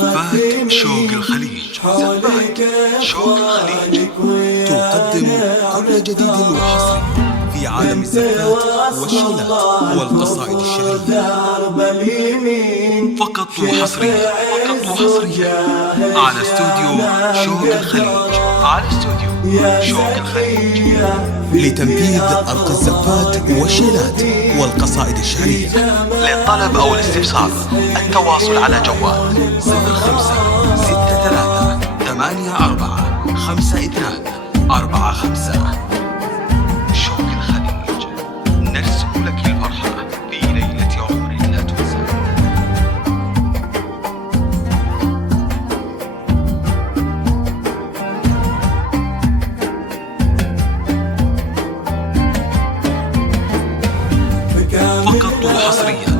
زفات شوق الخليج. زفات شوق الخليج تقدم كل جديد وحصري في عالم الزفات والشيلات والقصائد الشعرية، فقط وحصريا على استوديو شوق الخليج. لتنفيذ أرق الزفات والشيلات والقصائد الشعرية. للطلب أو الاستفسار التواصل على جوال 0563845245. شوق الخليج، نرسم لك الفرحة في ليلة عمر لا تنسى. فقط وحصريا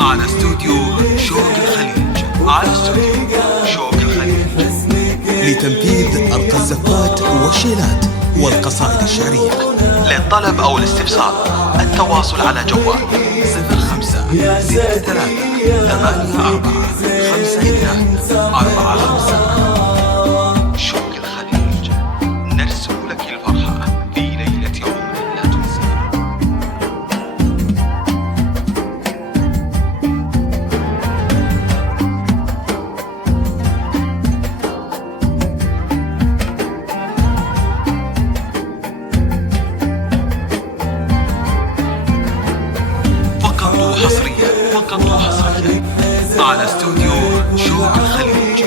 على استوديو شوق الخليج. لتنفيذ أرق الزفات والشيلات والقصائد الشعرية. للطلب أو الاستفسار التواصل على جوال 0563845245. شوق الخليج، نرسم لك الفرحة في ليلة عمر لا تنسى. فقط وحصريا على استوديو شوق الخليج.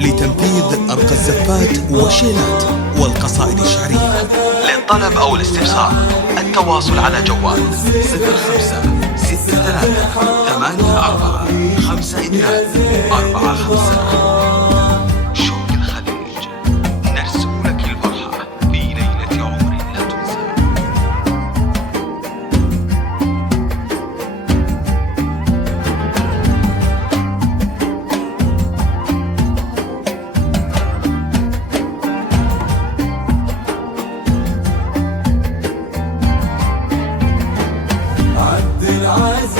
لتنفيذ أرق الزفات والشيلات والقصائد الشعرية. للطلب أو الاستفسار التواصل على جوال 0563845245. شوق الخليج، نرسم لك الفرحة في ليلة عمر لا تنسى.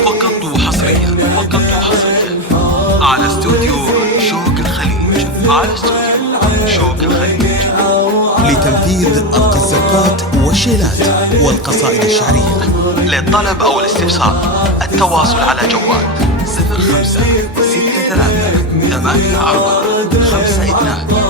فقط وحصريا على استوديو شوق الخليج. لتنفيذ أرق الزفات والشيلات والقصائد الشعرية. للطلب أو الاستفسار التواصل على جوال 0563845245.